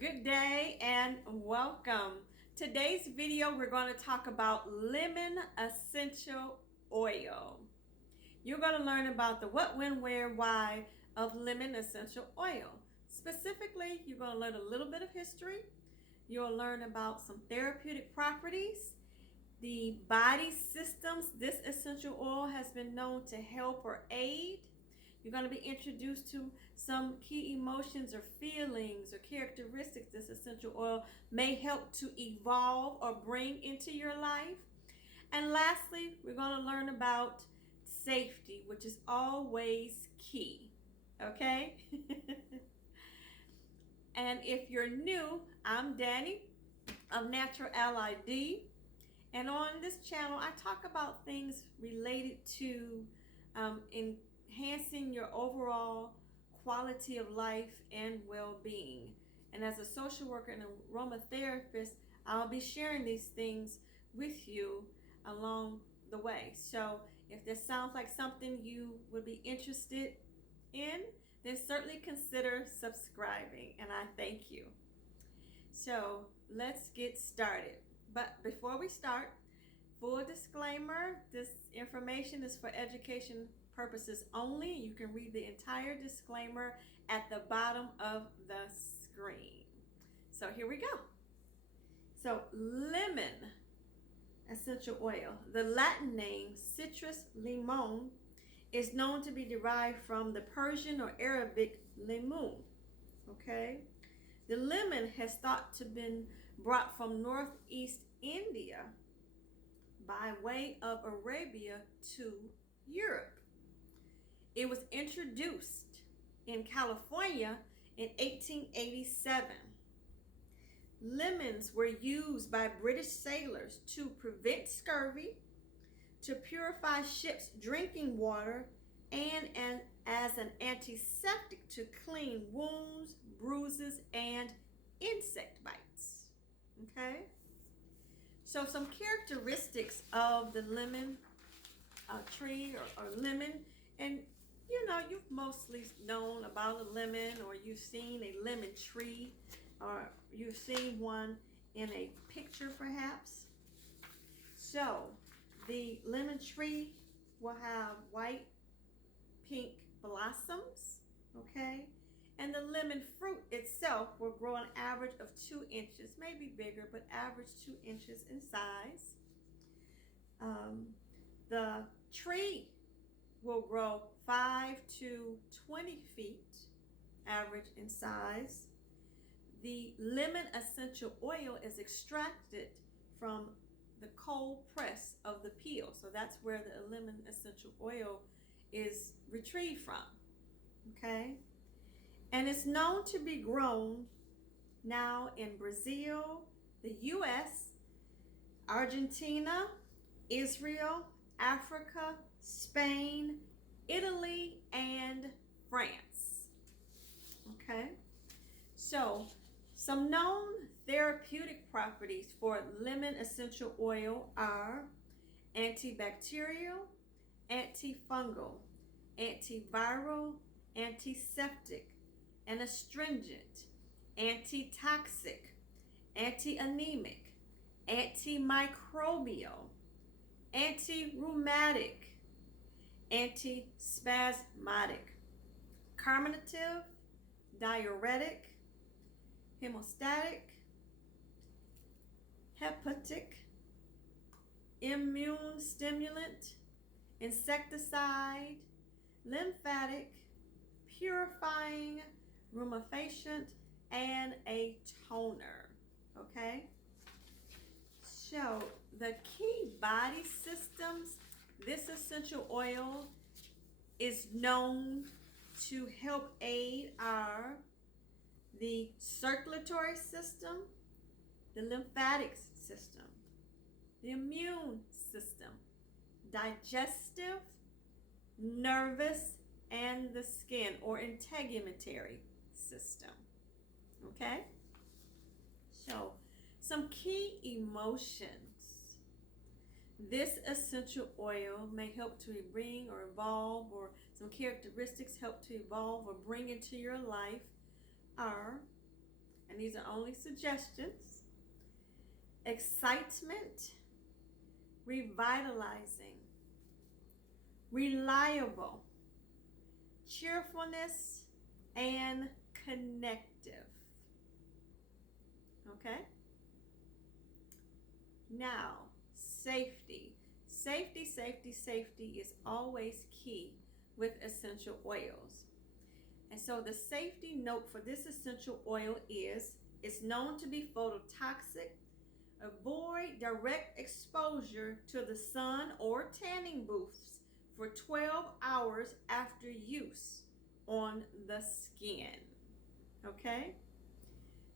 Good day and welcome. Today's video we're going to talk about lemon essential oil. You're going to learn about the what, when, where, why of lemon essential oil. Specifically, you're going to learn a little bit of history. You'll learn about some therapeutic properties, the body systems this essential oil has been known to help or aid. You're going to be introduced to some key emotions or feelings or characteristics this essential oil may help to evolve or bring into your life. And lastly, we're going to learn about safety, which is always key. Okay? And if you're new, I'm Danny of Natural Ally D. And on this channel, I talk about things related to enhancing your overall quality of life and well-being. And as a social worker and aromatherapist, I'll be sharing these things with you along the way. So if this sounds like something you would be interested in, then certainly consider subscribing, and I thank you. So let's get started. But before we start, full disclaimer, this information is for education purposes only. You can read the entire disclaimer at the bottom of the screen. So here we go. So lemon essential oil, the Latin name Citrus limon, is known to be derived from the Persian or Arabic limun. Okay? The lemon has thought to have been brought from northeast India by way of Arabia to Europe. It was introduced in California in 1887. Lemons were used by British sailors to prevent scurvy, to purify ships' drinking water, and as an antiseptic to clean wounds, bruises, and insect bites. Okay? So some characteristics of the lemon tree or lemon, and you've mostly known about a lemon, or you've seen a lemon tree, or you've seen one in a picture perhaps. So the lemon tree will have white, pink blossoms, okay? And the lemon fruit itself will grow an average of 2 inches, maybe bigger, but average 2 inches in size. The tree will grow 5 to 20 feet, average in size. The lemon essential oil is extracted from the cold press of the peel. So that's where the lemon essential oil is retrieved from. Okay? And it's known to be grown now in Brazil, the US, Argentina, Israel, Africa, Spain, Italy, and France. Okay? So, some known therapeutic properties for lemon essential oil are antibacterial, antifungal, antiviral, antiseptic, and astringent, antitoxic, anti-anemic, antimicrobial, anti-rheumatic, antispasmodic, carminative, diuretic, hemostatic, hepatic, immune stimulant, insecticide, lymphatic, purifying, rhumefacient, and a toner. Okay? So the key body systems this essential oil is known to help aid are the circulatory system, the lymphatic system, the immune system, digestive, nervous, and the skin or integumentary system. Okay? So, some key emotions. This essential oil may help to bring or evolve, or some characteristics help to evolve or bring into your life are and these are only suggestions: excitement, revitalizing, reliable, cheerfulness, and connective. Okay? Now, safety. Safety, safety, safety is always key with essential oils. And so the safety note for this essential oil is: it's known to be phototoxic. Avoid direct exposure to the sun or tanning booths for 12 hours after use on the skin. Okay?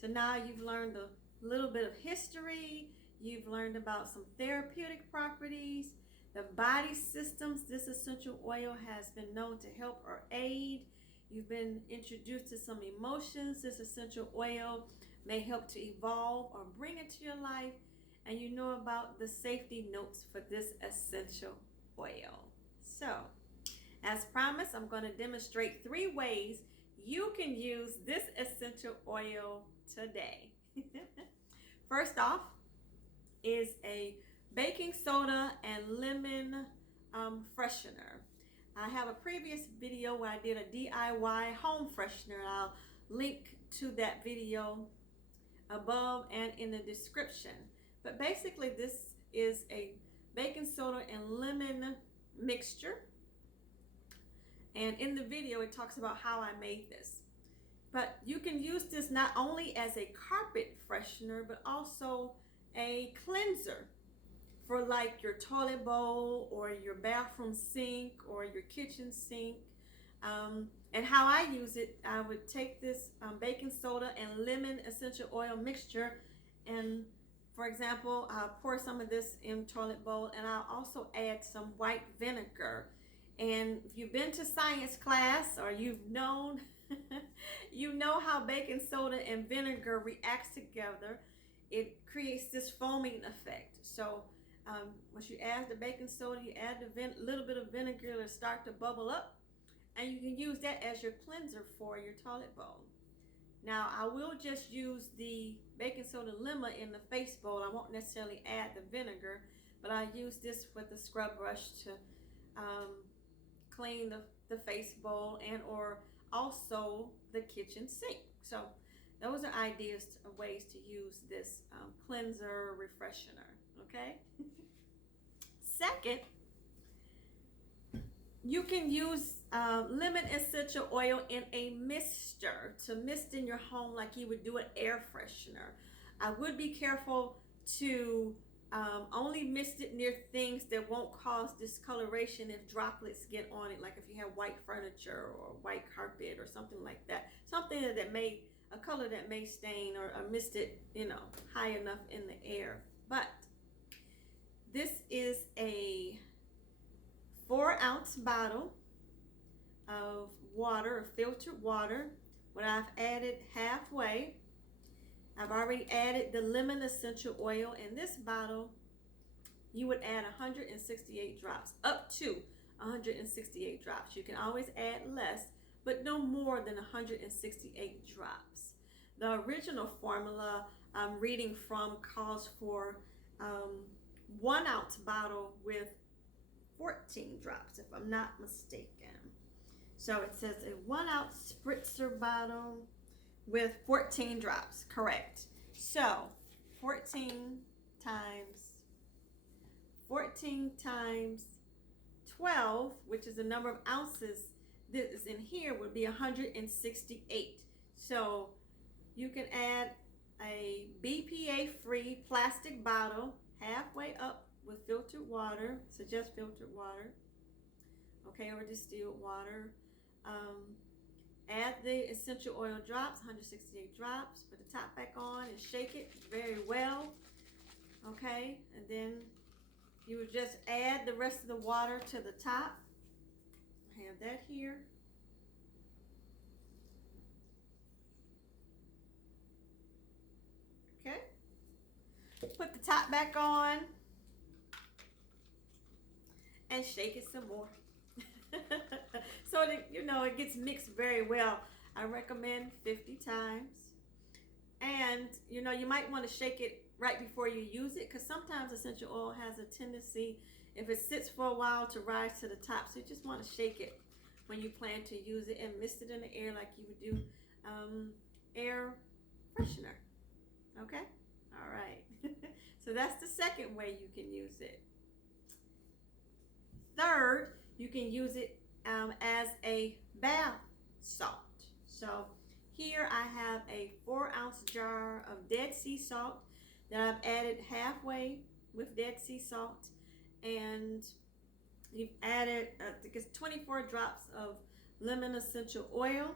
So now you've learned a little bit of history. You've learned about some therapeutic properties, the body systems this essential oil has been known to help or aid. You've been introduced to some emotions this essential oil may help to evolve or bring into your life, and you know about the safety notes for this essential oil. So, as promised, I'm going to demonstrate 3 ways you can use this essential oil today. First off is a baking soda and lemon freshener. I have a previous video where I did a DIY home freshener. I'll link to that video above and in the description. But basically, this is a baking soda and lemon mixture. And in the video, it talks about how I made this. But you can use this not only as a carpet freshener, but also a cleanser for like your toilet bowl or your bathroom sink or your kitchen sink. And how I use it, I would take this baking soda and lemon essential oil mixture, and for example, I'll pour some of this in toilet bowl, and I'll also add some white vinegar. And if you've been to science class, or you've known you know how baking soda and vinegar reacts together. It creates this foaming effect. So once you add the baking soda, you add the little bit of vinegar to start to bubble up, and you can use that as your cleanser for your toilet bowl. Now, I will just use the baking soda lemon in the face bowl. I won't necessarily add the vinegar, but I use this with the scrub brush to clean the face bowl and or also the kitchen sink. So those are ideas of ways to use this cleanser refreshener. Okay. Second, you can use lemon essential oil in a mister to mist in your home like you would do an air freshener. I would be careful to only mist it near things that won't cause discoloration if droplets get on it, like if you have white furniture or white carpet or something like that. Something that may, a color that may stain or mist it, high enough in the air. But this is a 4-ounce bottle of water, filtered water, what I've added halfway. I've already added the lemon essential oil. In this bottle, you would add 168 drops, up to 168 drops. You can always add less, but no more than 168 drops. The original formula I'm reading from calls for 1-ounce bottle with 14 drops, if I'm not mistaken. So it says a 1-ounce spritzer bottle with 14 drops, correct. So 14 times 12, which is the number of ounces that is in here, would be 168. So you can add a BPA-free plastic bottle halfway up with filtered water, suggest filtered water, okay, or distilled water. Add the essential oil drops, 168 drops, put the top back on and shake it very well, okay, and then you would just add the rest of the water to the top. I have that here. Okay, put the top back on and shake it some more. So that it gets mixed very well. I recommend 50 times. And you might want to shake it right before you use it, because sometimes essential oil has a tendency, if it sits for a while, to rise to the top. So you just want to shake it when you plan to use it, and mist it in the air like you would do air freshener. Okay? All right. So that's the second way you can use it. Third, you can use it as a bath salt. So here I have a 4-ounce jar of Dead Sea salt that I've added halfway with Dead Sea salt, and you've added, I think it's 24 drops of lemon essential oil.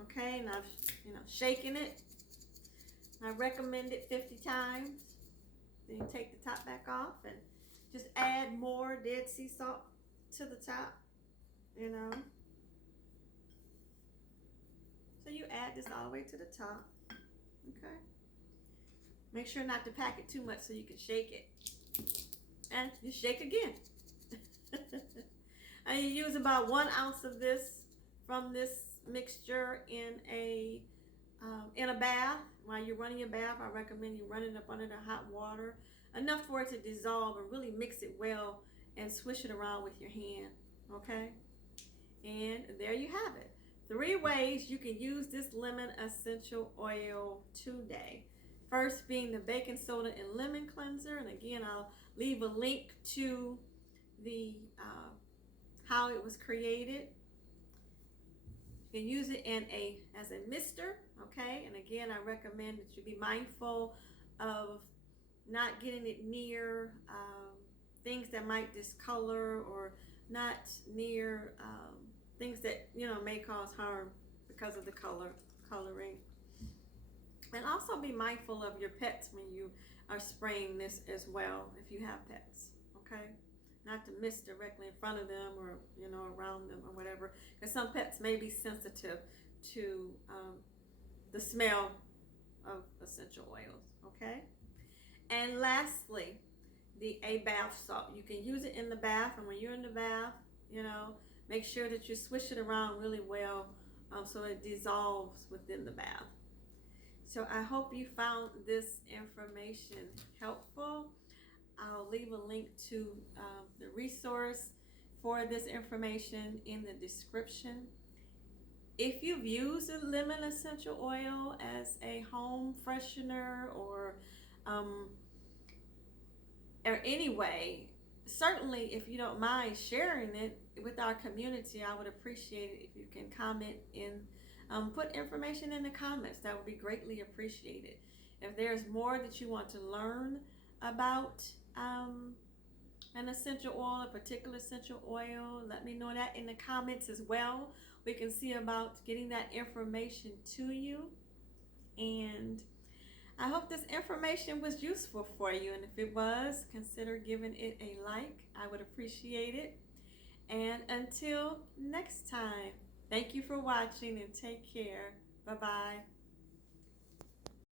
Okay, and I've shaken it. I recommend it 50 times. Then you take the top back off and just add more Dead Sea salt to the top. So you add this all the way to the top. Okay. Make sure not to pack it too much so you can shake it. And you shake again. And you use about 1 ounce of this from this mixture in a bath. While you're running your bath, I recommend you run it up under the hot water, enough for it to dissolve, and really mix it well and swish it around with your hand. Okay? And there you have it. 3 ways you can use this lemon essential oil today. First being the baking soda and lemon cleanser. And again, I'll leave a link to the how it was created. You can use it as a mister, okay? And again, I recommend that you be mindful of not getting it near things that might discolor, or not near things that may cause harm because of the coloring. And also be mindful of your pets when you are spraying this as well, if you have pets. Okay, not to mist directly in front of them, or around them, or whatever, because some pets may be sensitive to the smell of essential oils. Okay, and lastly, a bath salt. You can use it in the bath, and when you're in the bath, make sure that you swish it around really well, so it dissolves within the bath. So I hope you found this information helpful. I'll leave a link to the resource for this information in the description. If you've used a lemon essential oil as a home freshener, or anyway, certainly if you don't mind sharing it with our community, I would appreciate it if you can comment in, put information in the comments. That would be greatly appreciated. If there's more that you want to learn about an essential oil, a particular essential oil, let me know that in the comments as well. We can see about getting that information to you. And I hope this information was useful for you, and if it was, consider giving it a like. I would appreciate it. And until next time, thank you for watching, and take care. Bye-bye.